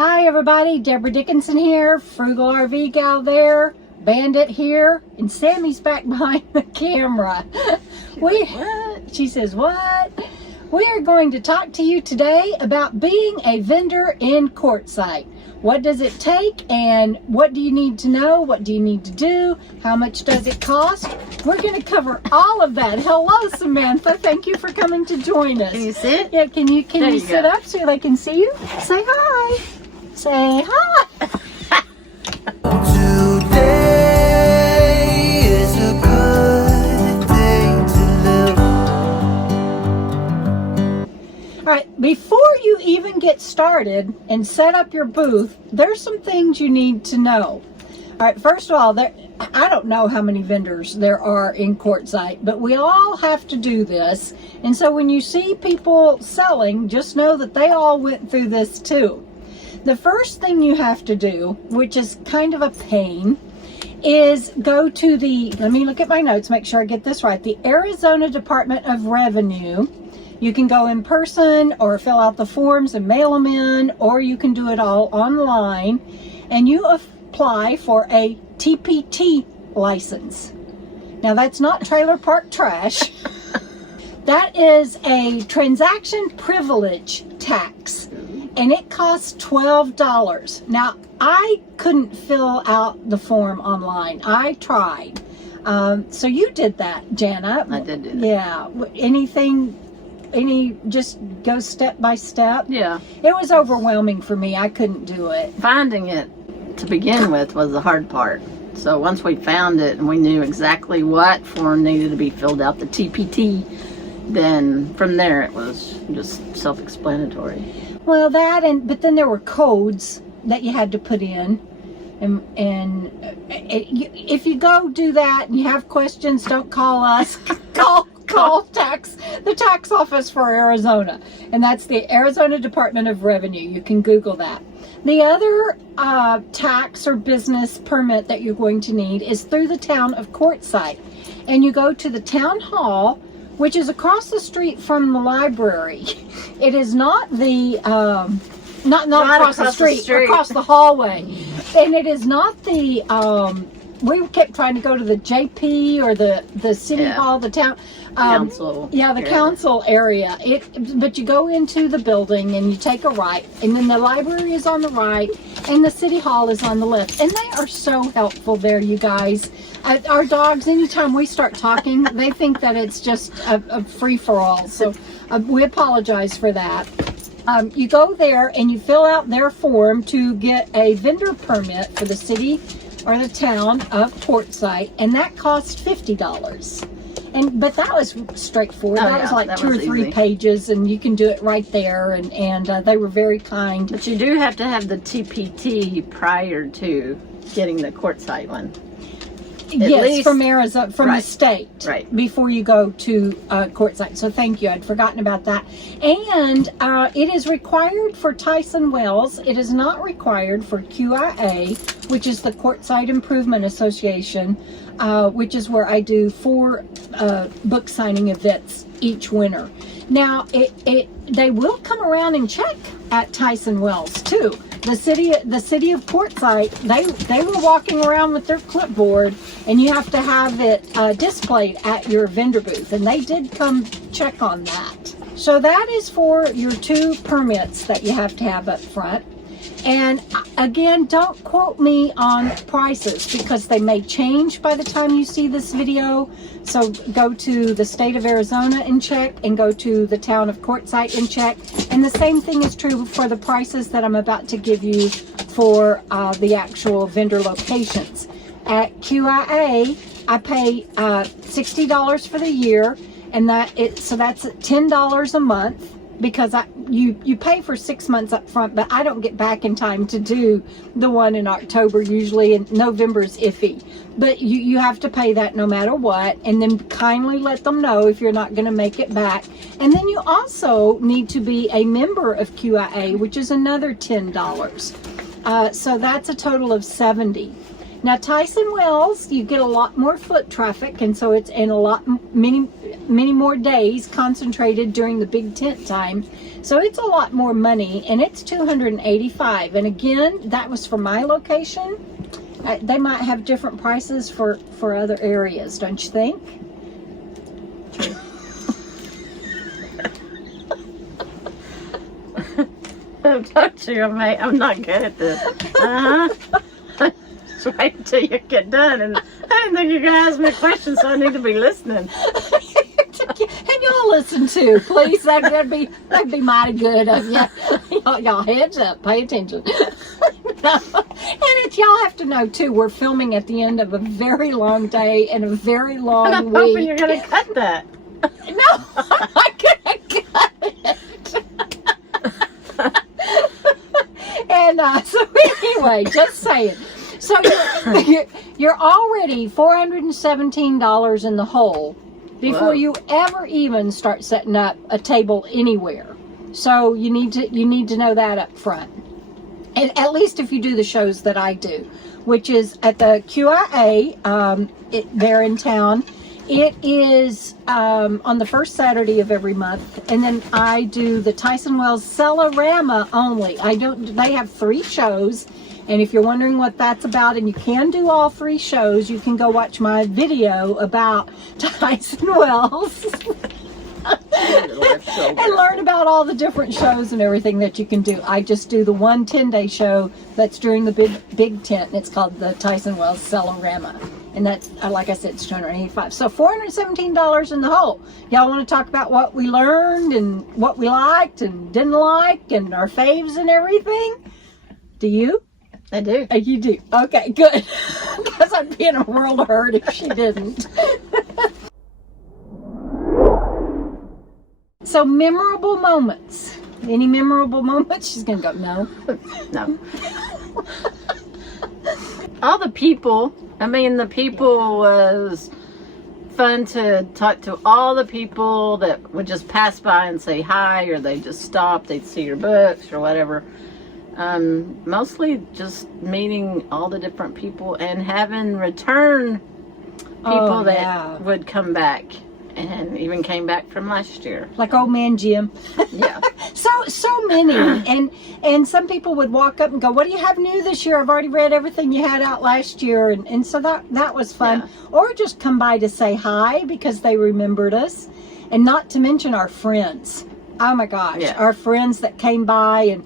Hi everybody, Debra Dickinson here, Frugal RV Gal there, Bandit here, and Sammy's back behind the camera. She says, what? We are going to talk to you today about being a vendor in Quartzsite. What does it take and what do you need to know? What do you need to do? How much does it cost? We're going to cover all of that. Hello, Samantha. Thank you for coming to join us. Can you sit? Yeah, can you sit up so they can see you? Say hi. Say hi. Today is a good day to live. All right, before you even get started and set up your booth, there's some things you need to know. All right, first of all, I don't know how many vendors there are in Quartzsite, but we all have to do this. And so when you see people selling, just know that they all went through this too. The first thing you have to do, which is kind of a pain, is go to let me look at my notes, make sure I get this right, the Arizona Department of Revenue. You can go in person or fill out the forms and mail them in, or you can do it all online, and you apply for a TPT license. Now that's not trailer park trash. That is a transaction privilege tax, and it costs $12. Now I couldn't fill out the form online. I tried. So you did that, Jana. I did do that. Yeah. Just go step by step? Yeah. It was overwhelming for me. I couldn't do it. Finding it to begin with was the hard part. So once we found it and we knew exactly what form needed to be filled out, the TPT, then from there it was just self-explanatory. Well, but then there were codes that you had to put in. And if you go do that and you have questions, don't call us. call the tax office for Arizona, and that's the Arizona Department of Revenue. You can Google that. The other tax or business permit that you're going to need is through the town of Quartzsite, and you go to the town hall, which is across the street from the library. It is not the not across the street, across the hallway, and it is not the we kept trying to go to the JP or the city hall, the town council. Yeah, the council area. But you go into the building and you take a right, and then the library is on the right, and the city hall is on the left. And they are so helpful there, you guys. Our dogs, anytime we start talking, they think that it's just a free-for-all. So we apologize for that. You go there and you fill out their form to get a vendor permit for the city or the town of Quartzsite, and that cost $50. But that was straightforward. That was like 2 or 3 pages, and you can do it right there. And they were very kind. But you do have to have the TPT prior to getting the Quartzsite one. Yes, from Arizona, from the state, right, before you go to Quartzsite. So thank you. I'd forgotten about that. And it is required for Tyson wells. It is not required for QIA, which is the Quartzsite Improvement Association, which is where I do 4 book signing events each winter. Now, they will come around and check at Tyson wells too. The city of Quartzsite, they were walking around with their clipboard, and you have to have it displayed at your vendor booth, and they did come check on that. So that is for your 2 permits that you have to have up front. And again, don't quote me on prices because they may change by the time you see this video. So go to the state of Arizona and check, and go to the town of Quartzsite and check. And the same thing is true for the prices that I'm about to give you for the actual vendor locations. At QIA, I pay $60 for the year, and so that's $10 a month. Because you pay for 6 months up front, but I don't get back in time to do the one in October usually, and November is iffy. But you have to pay that no matter what, and then kindly let them know if you're not going to make it back. And then you also need to be a member of QIA, which is another $10. So that's a total of $70. Now Tyson wells, you get a lot more foot traffic, and so it's in many many more days concentrated during the big tent time. So it's a lot more money, and it's $285. And again, that was for my location. They might have different prices for other areas, don't you think? I've talked to you, mate. I'm not good at this. Just wait until you get done. And I didn't think you were going to ask me a question, so I need to be listening. And y'all listen too, please. That'd be mighty good of you. Y'all heads up, pay attention. And y'all have to know too, we're filming at the end of a very long day and a very long And I'm week. hoping you're going to cut that. No, I'm not gonna cut it. And so anyway, just saying. So you're already $417 in the hole before Whoa. you ever even start setting up a table anywhere. So you need to know that up front. And at least if you do the shows that I do, which is at the QIA, there in town. It is on the first Saturday of every month, and then I do the Tyson Wells Cellarama only. They have 3 shows, and if you're wondering what that's about, and you can do all 3 shows, you can go watch my video about Tyson Wells. And learn about all the different shows and everything that you can do. I just do the one 10-day show that's during the big tent, and it's called the Tyson Wells Cellarama. And that's, like I said, it's $285. So $417 in the hole. Y'all want to talk about what we learned and what we liked and didn't like and our faves and everything? Do you? I do. You do. Okay, good. Because I'd be in a world of hurt if she didn't. So memorable moments. Any memorable moments? She's going to go, no. No. All the people. I mean, the people was fun to talk to. All the people that would just pass by and say hi, or they just stop, they'd see your books or whatever. Mostly just meeting all the different people and having return people that would come back and even came back from last year. Like old man Jim. Yeah. So many. And some people would walk up and go, what do you have new this year? I've already read everything you had out last year. And so that was fun. Yeah. Or just come by to say hi because they remembered us. And not to mention our friends. Oh my gosh. Yeah. Our friends that came by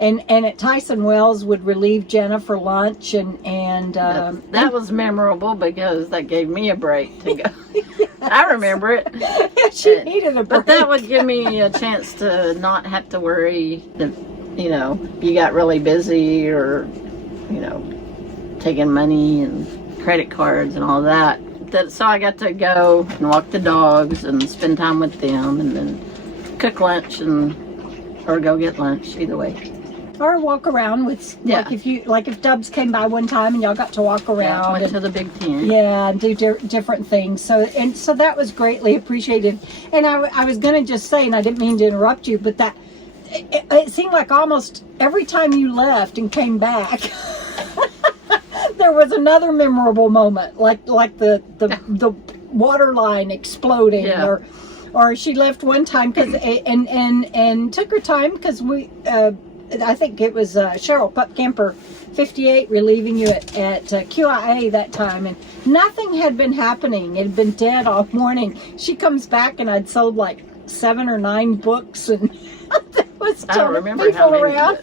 and at Tyson Wells would relieve Jenna for lunch and that was memorable because that gave me a break to go. Yes. I remember it. She needed a break. But that would give me a chance to not have to worry that, you got really busy or, taking money and credit cards and all that. So I got to go and walk the dogs and spend time with them and then cook lunch or go get lunch, either way. Or walk around with, like if Dubs came by one time and y'all got to walk around. Went to the big tent. Yeah, and do different things. So that was greatly appreciated. And I was going to just say, and I didn't mean to interrupt you, but that it seemed like almost every time you left and came back, there was another memorable moment, like the water line exploding, yeah. or she left one time and took her time because we. I think it was Cheryl Pup Camper 58 relieving you at QIA that time, and nothing had been happening. It had been dead all morning. She comes back and I'd sold like 7 or 9 books, and there was tons of people around.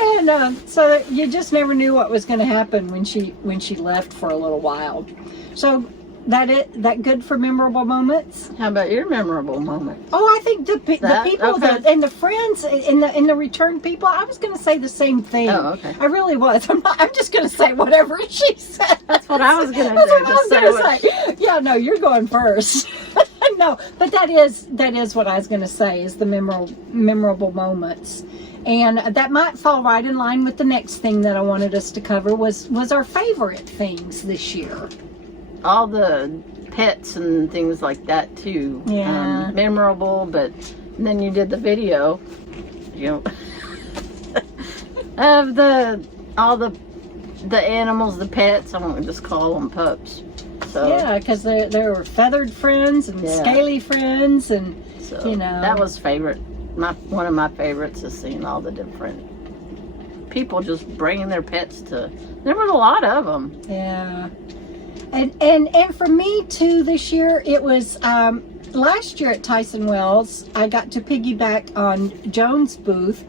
And so you just never knew what was going to happen when she left for a little while. So that good for memorable moments. How about your memorable moment? Oh, I think the people and the friends and the return people. I was going to say the same thing. Oh, okay. I really was. I'm just going to say whatever she said. That's what I was going to do. That's what I was going to say. Yeah, no, you're going first. No, but that is what I was going to say is the memorable moments. And that might fall right in line with the next thing that I wanted us to cover was our favorite things this year. All the pets and things like that too. Yeah. Memorable, but then you did the video, of all the animals, the pets. I won't just call them pups. So, Yeah, because there were feathered friends and Yeah. scaly friends, and so you know. that was one of my favorites is seeing all the different people just bringing their pets to. There was a lot of them. Yeah, and for me too this year it was last year at Tyson Wells I got to piggyback on Joan's booth,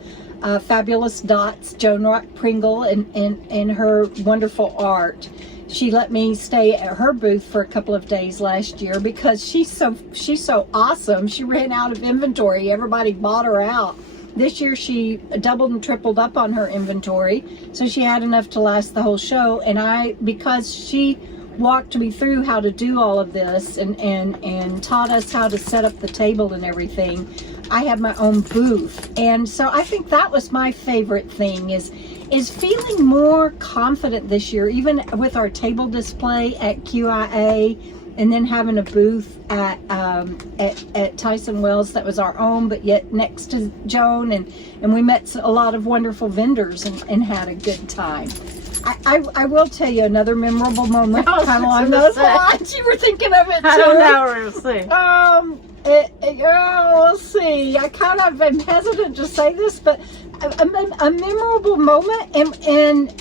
Fabulous Dots, Joan Rock Pringle, and her wonderful art. She let me stay at her booth for a couple of days last year because she's so awesome. She ran out of inventory. Everybody bought her out. This year she doubled and tripled up on her inventory, so she had enough to last the whole show. And because she walked me through how to do all of this and taught us how to set up the table and everything, I have my own booth. And so I think that was my favorite thing is feeling more confident this year, even with our table display at QIA, and then having a booth at Tyson Wells that was our own, but yet next to Joan, and we met a lot of wonderful vendors and had a good time. I will tell you another memorable moment, kind of along those lines. You were thinking of it too. I don't know. We'll see. We'll see. I kind of am hesitant to say this, but a memorable moment and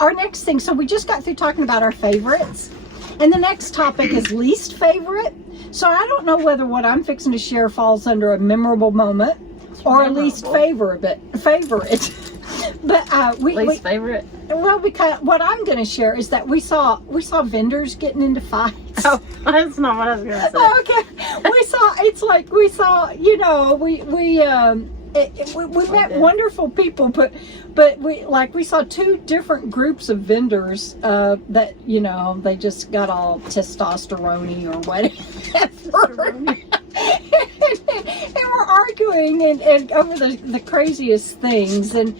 our next thing. So we just got through talking about our favorites, and the next topic is least favorite. So I don't know whether what I'm fixing to share falls under a memorable moment or a least favorite. But Least favorite? Well, because what I'm going to share is that we saw vendors getting into fights. Oh, that's not what I was going to say. Okay, we saw, you know, we met wonderful people, but we saw two different groups of vendors that, you know, they just got all testosterone-y or whatever. and we're arguing and over the craziest things, and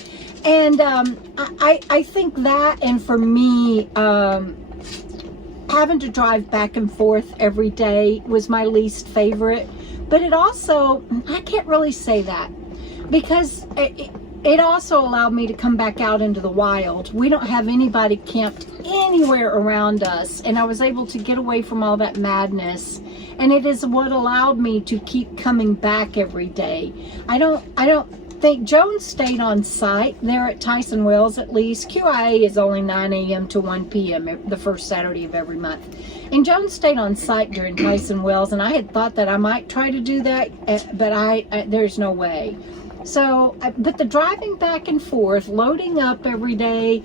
I think that, and for me, having to drive back and forth every day was my least favorite. But it also, I can't really say that, because it also allowed me to come back out into the wild. We don't have anybody camped anywhere around us, and I was able to get away from all that madness, and it is what allowed me to keep coming back every day. I don't think Joan stayed on site there at Tyson Wells. At least QIA is only 9 a.m. to 1 p.m. the first Saturday of every month, and Joan stayed on site during Tyson Wells, and I had thought that I might try to do that, but there's no way. So, but the driving back and forth, loading up every day,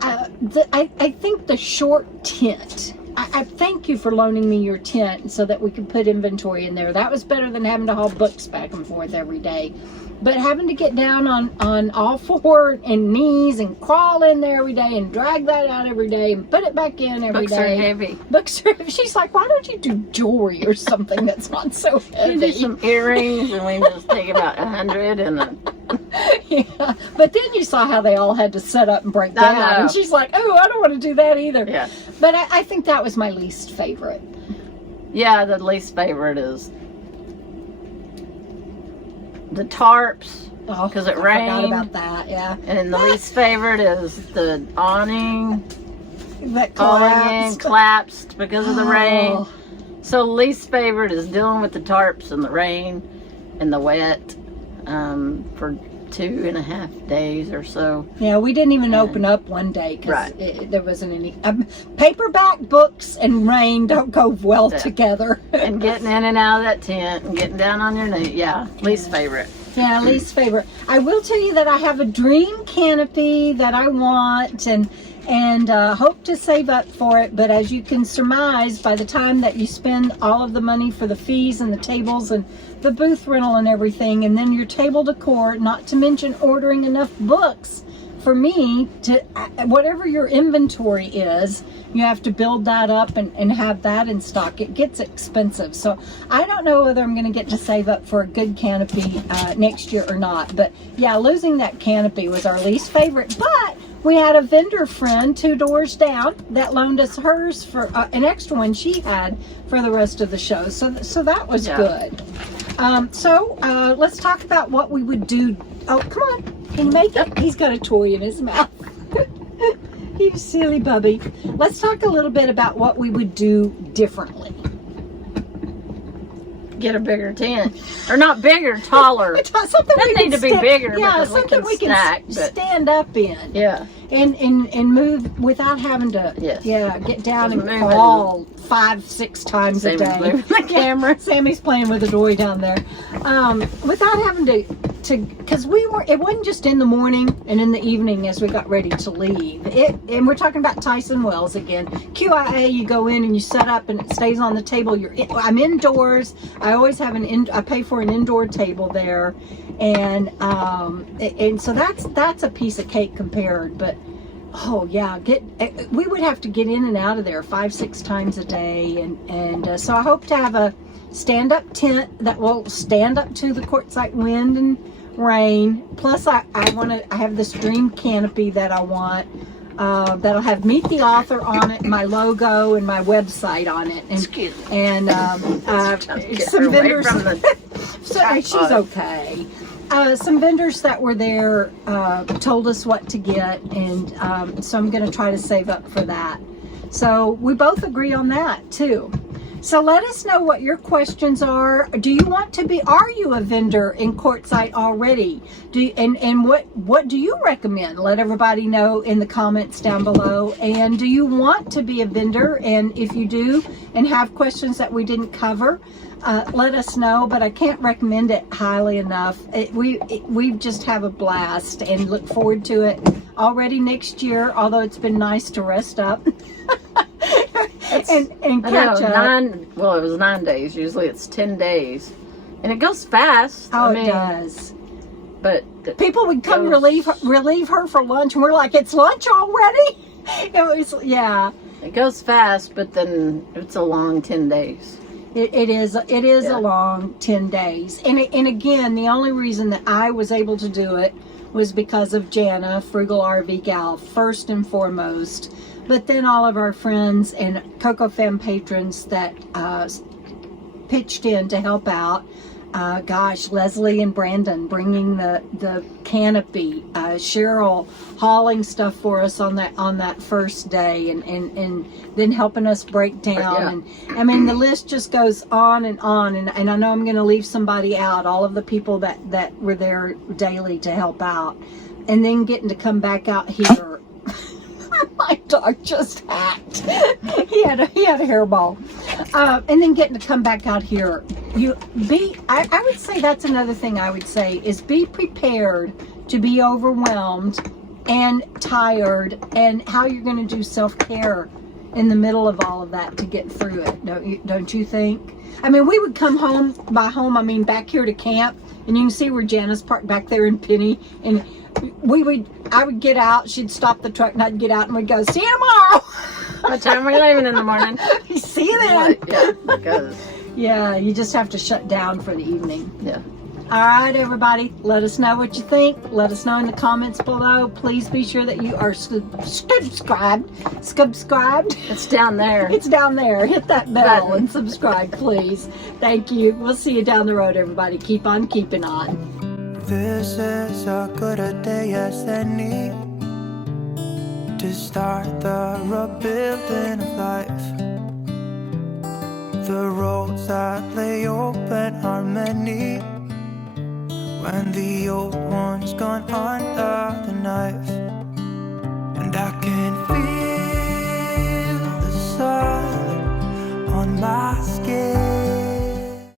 I think the short tent, I thank you for loaning me your tent so that we could put inventory in there. That was better than having to haul books back and forth every day. But having to get down on all four and knees and crawl in there every day and drag that out every day and put it back in every day. Books are heavy. Books are heavy. She's like, why don't you do jewelry or something that's not so heavy? You do some earrings, and we just take about 100 and yeah. But then you saw how they all had to set up and break down, and she's like, oh, I don't want to do that either. Yeah. But I think that was my least favorite. Yeah, the least favorite is the tarps, because it rained. I forgot about that, yeah. And the least favorite is the awning That falling in, collapsed because of the rain. Oh. So least favorite is dealing with the tarps and the rain and the wet for 2.5 days or so. Yeah, we didn't even open up one day because Right. there wasn't any. Paperback books and rain don't go well together. And getting in and out of that tent and getting down on your knee. Yeah, least favorite. Yeah, least favorite. I will tell you that I have a dream canopy that I want and hope to save up for it. But as you can surmise, by the time that you spend all of the money for the fees and the tables and the booth rental and everything, and then your table decor, not to mention ordering enough books for me to, whatever your inventory is, you have to build that up and have that in stock. It gets expensive. So I don't know whether I'm going to get to save up for a good canopy next year or not. But yeah, losing that canopy was our least favorite. But we had a vendor friend 2 doors down that loaned us hers for an extra one she had for the rest of the show. So that was good. So let's talk about what we would do. Oh, come on. Can you make it? He's got a toy in his mouth. You silly bubby. Let's talk a little bit about what we would do differently. Get a bigger tent, or not bigger, taller. Something They we need can to be bigger Yeah, because we something can we can snack, but- stand up in. Yeah. And move without having to Yes. get down and Moving. crawl 5-6 times a Sammy's day. moving the camera. Sammy's playing with a toy down there. Without having to because it wasn't just in the morning and in the evening as we got ready to leave. And we're talking about Tyson Wells again. QIA, you go in and you set up and it stays on the table. I'm indoors. I always have I pay for an indoor table there. And so that's a piece of cake compared, but oh yeah, we would have to get in and out of there 5-6 times a day, and so I hope to have a stand-up tent that will stand up to the Quartzsite wind and rain. Plus I have this dream canopy that I want, that'll have Meet the Author on it, my logo and my website on it, and some vendors. So she's okay. Some vendors that were there told us what to get, and so I'm going to try to save up for that. So we both agree on that too. So let us know what your questions are. Do you want to be? Are you a vendor in Quartzsite already? And what do you recommend? Let everybody know in the comments down below. And do you want to be a vendor? And if you do, and have questions that we didn't cover, let us know. But I can't recommend it highly enough. We just have a blast and look forward to it already next year. Although it's been nice to rest up. and catch up. It was 9 days. Usually it's 10 days. And it goes fast. Oh, it does. But people would come relieve her for lunch, and we're like, it's lunch already? It was, yeah. It goes fast, but then it's a long 10 days. It is a long 10 days. And again, the only reason that I was able to do it was because of Jana, Frugal RV Gal, first and foremost. But then all of our friends and KOKO Fam patrons that pitched in to help out. Leslie and Brandon bringing the canopy, Cheryl hauling stuff for us on that first day, and then helping us break down. And I mean, the list just goes on, and I know I'm going to leave somebody out. All of the people that were there daily to help out, and then getting to come back out here. My dog just hacked. He had a hairball. And then getting to come back out here. I would say that's another thing I would say is be prepared to be overwhelmed and tired, and how you're going to do self-care in the middle of all of that to get through it. Don't you think? I mean, we would come home, back here to camp, and you can see where Janice parked back there in Penny, and I would get out, she'd stop the truck, and I'd get out, and we'd go, see you tomorrow. What time are we leaving in the morning? See you then. Yeah, because yeah, you just have to shut down for the evening. yeah. All right, everybody, let us know what you think. Let us know in the comments below. Please be sure that you are subscribed. It's down there. It's down there. Hit that bell and subscribe, please. Thank you. We'll see you down the road, everybody. Keep on keeping on. This is a good a day as any to start the rebuilding of life. The roads that lay open are many when the old one's gone under the knife.